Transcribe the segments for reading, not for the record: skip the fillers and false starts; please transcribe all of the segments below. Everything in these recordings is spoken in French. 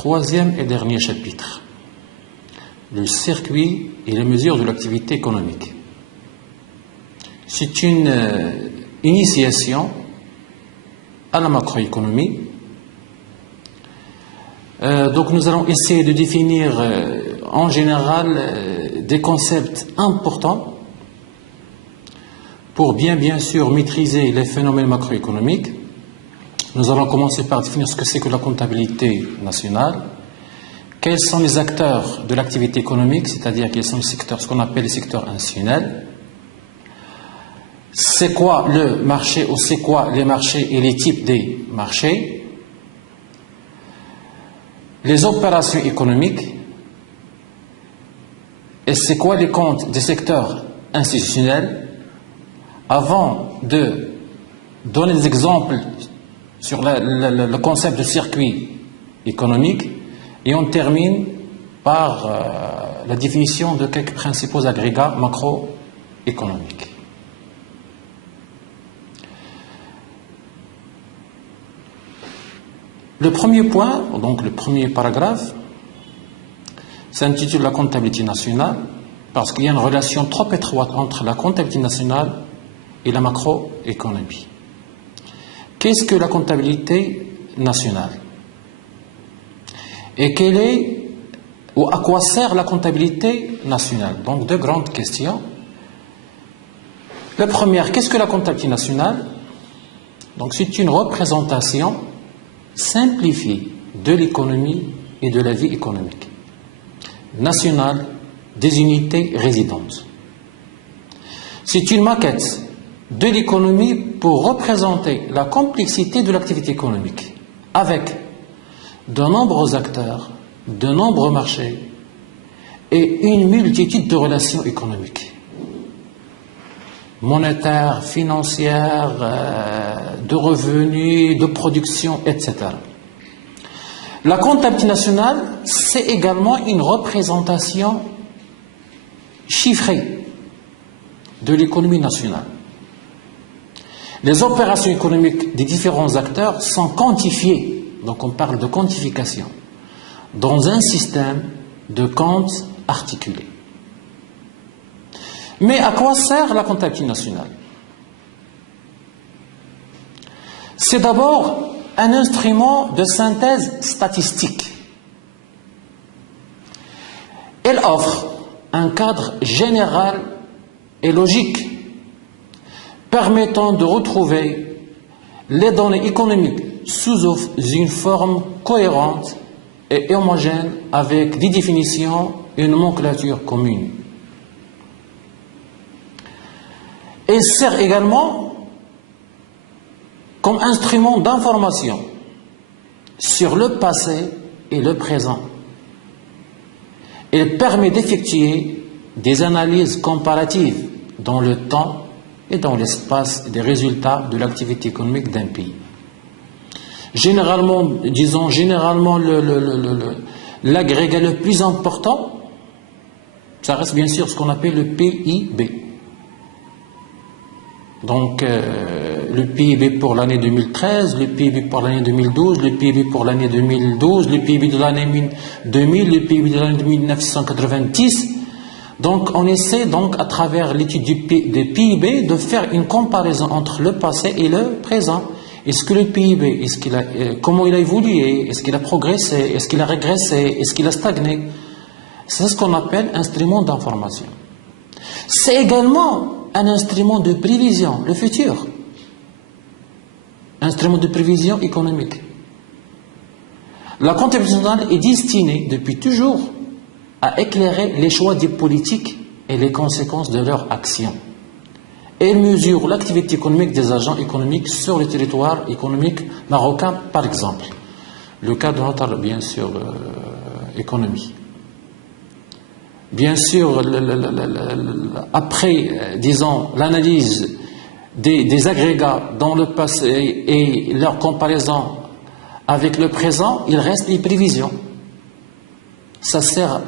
troisième et dernier chapitre, le circuit et les mesures de l'activité économique. C'est une initiation à la macroéconomie. Donc nous allons essayer de définir en général des concepts importants pour bien sûr maîtriser les phénomènes macroéconomiques. Nous allons commencer par définir ce que c'est que la comptabilité nationale, quels sont les acteurs de l'activité économique, c'est-à-dire quels sont les secteurs, ce qu'on appelle les secteurs institutionnels, c'est quoi le marché ou c'est quoi les marchés et les types des marchés, les opérations économiques, et c'est quoi les comptes des secteurs institutionnels. Avant de donner des exemples sur le concept de circuit économique, et on termine par la définition de quelques principaux agrégats macroéconomiques. Le premier point, donc le premier paragraphe, s'intitule la comptabilité nationale, parce qu'il y a une relation trop étroite entre la comptabilité nationale et la macroéconomie. Qu'est-ce que la comptabilité nationale? Et quelle est, ou à quoi sert la comptabilité nationale? Donc deux grandes questions. La première, qu'est-ce que la comptabilité nationale? Donc c'est une représentation simplifiée de l'économie et de la vie économique nationale des unités résidentes. C'est une maquette de l'économie pour représenter la complexité de l'activité économique, avec de nombreux acteurs, de nombreux marchés et une multitude de relations économiques, monétaires, financières, de revenus, de production, etc. La comptabilité nationale, c'est également une représentation chiffrée de l'économie nationale. Les opérations économiques des différents acteurs sont quantifiées, donc on parle de quantification, dans un système de comptes articulés. Mais à quoi sert la comptabilité nationale? C'est d'abord un instrument de synthèse statistique. Elle offre un cadre général et logique permettant de retrouver les données économiques sous une forme cohérente et homogène avec des définitions et une nomenclature commune. Elle sert également comme instrument d'information sur le passé et le présent. Elle permet d'effectuer des analyses comparatives dans le temps et dans l'espace des résultats de l'activité économique d'un pays. Généralement, l'agrégat le plus important, ça reste bien sûr ce qu'on appelle le PIB. Donc, le PIB pour l'année 2013, le PIB pour l'année 2012, le PIB pour l'année 2012, le PIB de l'année 2000, le PIB de l'année 1990. Donc, on essaie donc à travers l'étude des PIB de faire une comparaison entre le passé et le présent. Est-ce que le PIB, comment il a évolué? Est-ce qu'il a progressé? Est-ce qu'il a régressé? Est-ce qu'il a stagné? C'est ce qu'on appelle instrument d'information. C'est également un instrument de prévision, le futur. Instrument de prévision économique. La comptabilité nationale est destinée depuis toujours à éclairer les choix des politiques et les conséquences de leurs actions. Elle mesure l'activité économique des agents économiques sur le territoire économique marocain, par exemple. Le cas de notre, bien sûr, économie. Bien sûr, après, disons, l'analyse des agrégats dans le passé et leur comparaison avec le présent, il reste les prévisions. Ça sert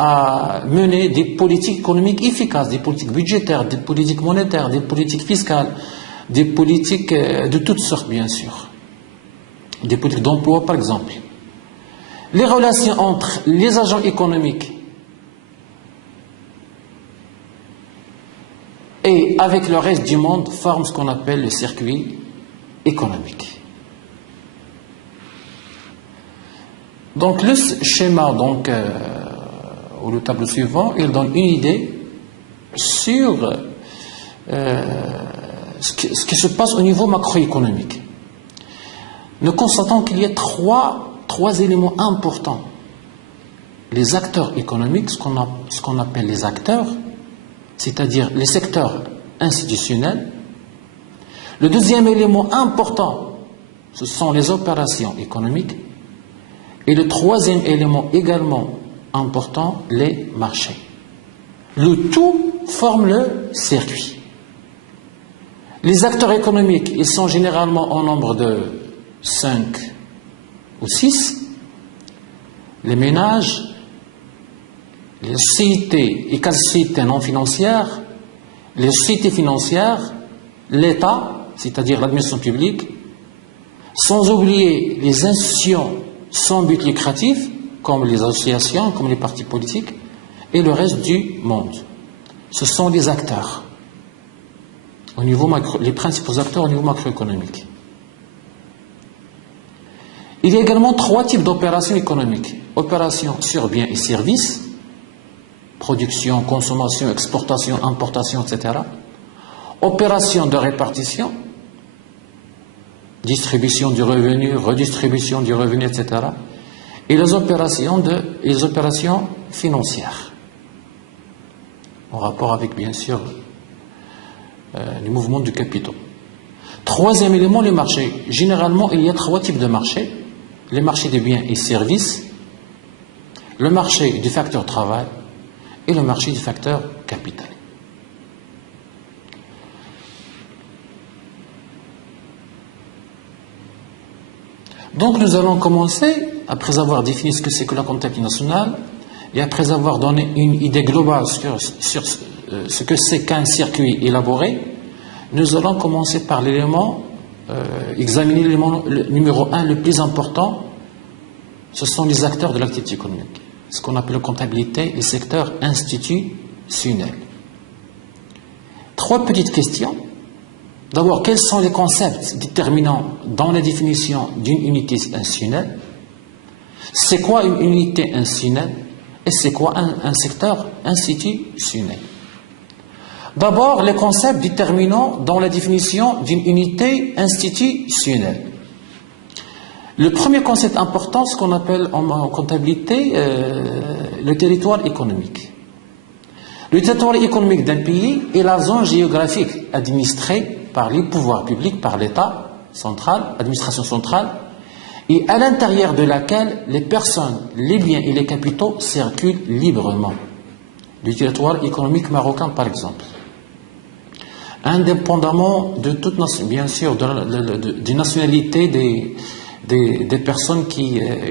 à mener des politiques économiques efficaces, des politiques budgétaires, des politiques monétaires, des politiques fiscales, des politiques de toutes sortes, bien sûr. Des politiques d'emploi, par exemple. Les relations entre les agents économiques et avec le reste du monde forment ce qu'on appelle le circuit économique. Donc le schéma, ou le tableau suivant, il donne une idée sur ce qui se passe au niveau macroéconomique. Nous constatons qu'il y a trois éléments importants. Les acteurs économiques, ce qu'on appelle les acteurs, c'est-à-dire les secteurs institutionnels. Le deuxième élément important, ce sont les opérations économiques. Et le troisième élément également important, les marchés. Le tout forme le circuit. Les acteurs économiques, ils sont généralement au nombre de 5 ou 6. Les ménages, les sociétés et quasi-sociétés non financières, les sociétés financières, l'État, c'est-à-dire l'administration publique, sans oublier les institutions sans but lucratif, comme les associations, comme les partis politiques, et le reste du monde. Ce sont les acteurs, les principaux acteurs au niveau macroéconomique. Il y a également 3 types d'opérations économiques. Opérations sur biens et services, production, consommation, exportation, importation, etc. Opérations de répartition, distribution du revenu, redistribution du revenu, etc. Et les opérations financières, en rapport avec, bien sûr, les mouvements du capitaux. Troisième élément, les marchés. Généralement, il y a 3 types de marchés. Les marchés des biens et services, le marché du facteur travail et le marché du facteur capital. Donc nous allons commencer, après avoir défini ce que c'est que la comptabilité nationale, et après avoir donné une idée globale sur ce que c'est qu'un circuit élaboré, nous allons commencer par examiner l'élément numéro 1, le plus important, ce sont les acteurs de l'activité économique, ce qu'on appelle la comptabilité, les secteurs institutionnels. 3 petites questions. D'abord, quels sont les concepts déterminants dans la définition d'une unité institutionnelle? C'est quoi une unité institutionnelle? Et c'est quoi un secteur institutionnel? D'abord, les concepts déterminants dans la définition d'une unité institutionnelle. Le premier concept important, ce qu'on appelle en comptabilité le territoire économique. Le territoire économique d'un pays est la zone géographique administrée par les pouvoirs publics, par l'État central, l'administration centrale, et à l'intérieur de laquelle les personnes, les biens et les capitaux circulent librement. Le territoire économique marocain, par exemple. Indépendamment de toute, bien sûr, des nationalités des personnes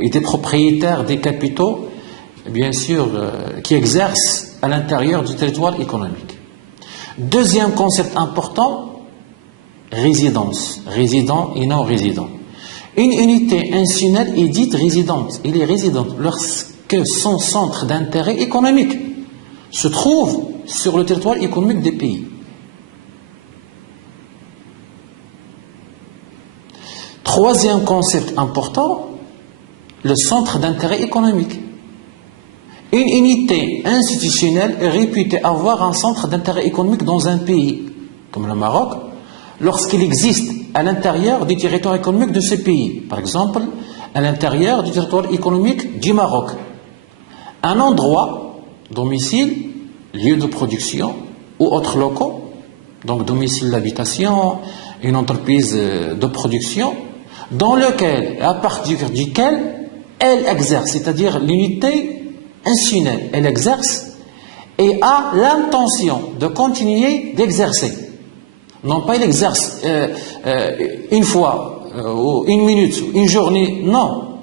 et des propriétaires des capitaux, bien sûr, qui exercent à l'intérieur du territoire économique. Deuxième concept important, résidence, résident et non résident. Une unité institutionnelle est dite résidente. Elle est résidente lorsque son centre d'intérêt économique se trouve sur le territoire économique des pays. Troisième concept important, le centre d'intérêt économique. Une unité institutionnelle est réputée avoir un centre d'intérêt économique dans un pays, comme le Maroc, lorsqu'il existe à l'intérieur du territoire économique de ce pays. Par exemple, à l'intérieur du territoire économique du Maroc. Un endroit, domicile, lieu de production ou autres locaux, donc domicile d'habitation, une entreprise de production, dans lequel, à partir duquel elle exerce, c'est-à-dire l'unité institutionnelle, elle exerce et a l'intention de continuer d'exercer. Non pas il exerce une fois, ou une minute, une journée, non.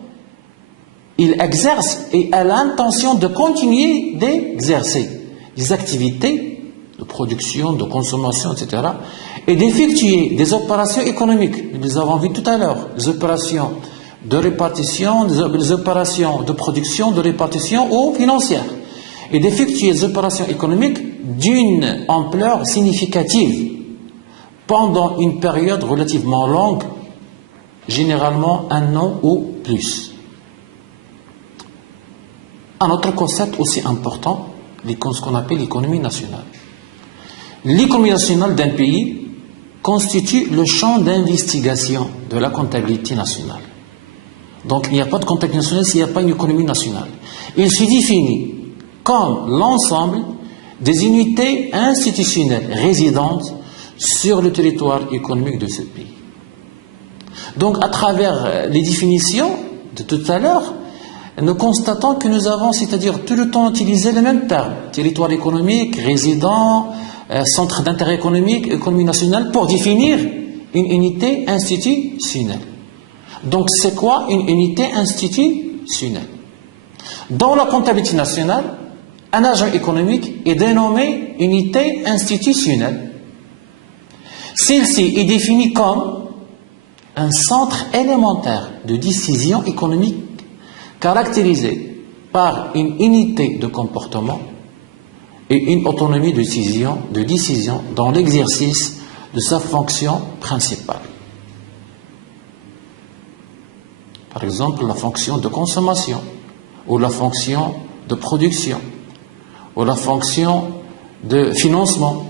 Il exerce et a l'intention de continuer d'exercer des activités de production, de consommation, etc. et d'effectuer des opérations économiques. Nous les avons vues tout à l'heure, des opérations de répartition, des opérations de production, de répartition ou financières, et d'effectuer des opérations économiques d'une ampleur significative pendant une période relativement longue, généralement 1 an ou plus. Un autre concept aussi important, ce qu'on appelle l'économie nationale. L'économie nationale d'un pays constitue le champ d'investigation de la comptabilité nationale. Donc il n'y a pas de comptabilité nationale s'il n'y a pas une économie nationale. Il se définit comme l'ensemble des unités institutionnelles résidentes sur le territoire économique de ce pays. Donc à travers les définitions de tout à l'heure, nous constatons que nous avons, c'est-à-dire tout le temps utilisé les mêmes termes, territoire économique, résident, centre d'intérêt économique, économie nationale, pour définir une unité institutionnelle. Donc c'est quoi une unité institutionnelle? Dans la comptabilité nationale, un agent économique est dénommé unité institutionnelle. Celle-ci est définie comme un centre élémentaire de décision économique caractérisé par une unité de comportement et une autonomie de décision dans l'exercice de sa fonction principale. Par exemple, la fonction de consommation, ou la fonction de production, ou la fonction de financement,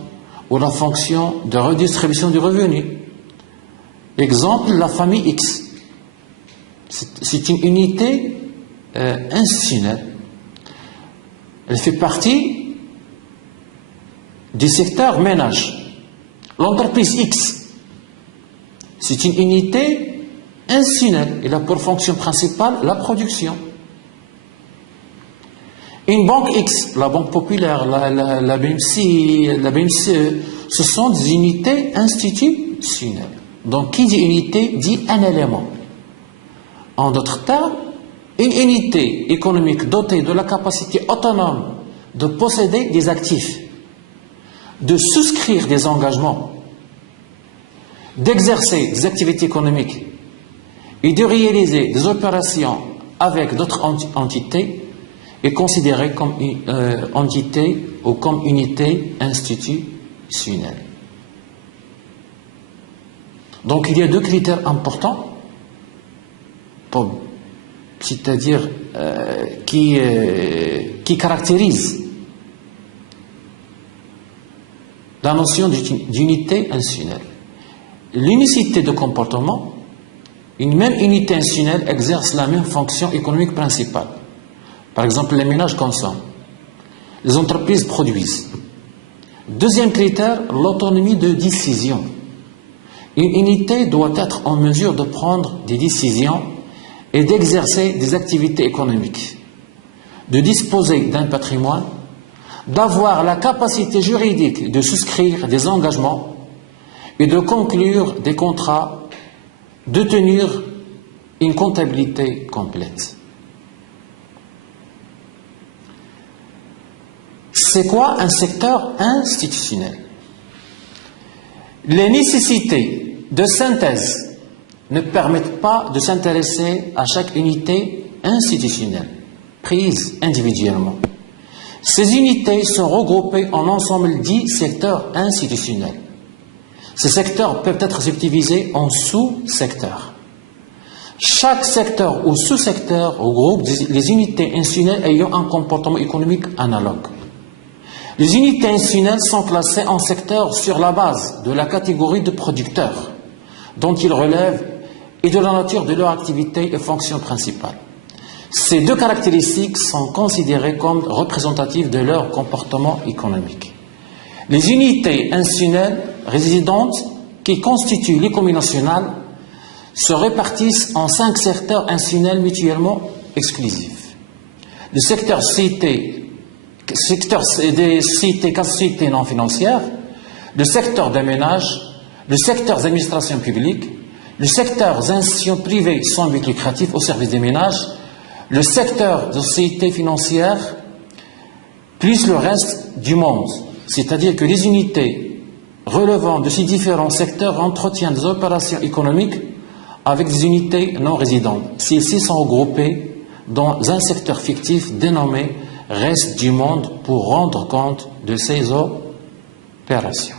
ou la fonction de redistribution du revenu. Exemple, la famille X. C'est une unité institutionnelle. Elle fait partie du secteur ménage. L'entreprise X, c'est une unité institutionnelle. Elle a pour fonction principale la production. Une banque X, la Banque Populaire, la BMC, la BMCE, ce sont des unités institutionnelles. Donc, qui dit unité dit un élément. En d'autres termes, une unité économique dotée de la capacité autonome de posséder des actifs, de souscrire des engagements, d'exercer des activités économiques et de réaliser des opérations avec d'autres entités est considérée comme une entité ou comme unité institutionnelle. Donc il y a 2 critères importants, c'est-à-dire qui caractérisent la notion d'unité institutionnelle. L'unicité de comportement, une même unité institutionnelle exerce la même fonction économique principale. Par exemple, les ménages consomment, les entreprises produisent. Deuxième critère, l'autonomie de décision. Une unité doit être en mesure de prendre des décisions et d'exercer des activités économiques, de disposer d'un patrimoine, d'avoir la capacité juridique de souscrire des engagements et de conclure des contrats, de tenir une comptabilité complète. C'est quoi un secteur institutionnel? Les nécessités de synthèse ne permettent pas de s'intéresser à chaque unité institutionnelle, prise individuellement. Ces unités sont regroupées en ensemble dits secteurs institutionnels. Ces secteurs peuvent être subdivisés en sous-secteurs. Chaque secteur ou sous-secteur regroupe les unités institutionnelles ayant un comportement économique analogue. Les unités institutionnelles sont classées en secteurs sur la base de la catégorie de producteurs dont ils relèvent et de la nature de leur activité et fonction principale. Ces 2 caractéristiques sont considérées comme représentatives de leur comportement économique. Les unités institutionnelles résidentes qui constituent l'économie nationale se répartissent en 5 secteurs institutionnels mutuellement exclusifs. Le secteur des sociétés non financières, le secteur des ménages, le secteur des administrations publiques, le secteur des institutions privées sans but lucratif au service des ménages, le secteur des sociétés financières, plus le reste du monde. C'est-à-dire que les unités relevant de ces différents secteurs entretiennent des opérations économiques avec des unités non résidentes. Celles-ci sont regroupées dans un secteur fictif dénommé Reste du monde pour rendre compte de ces opérations.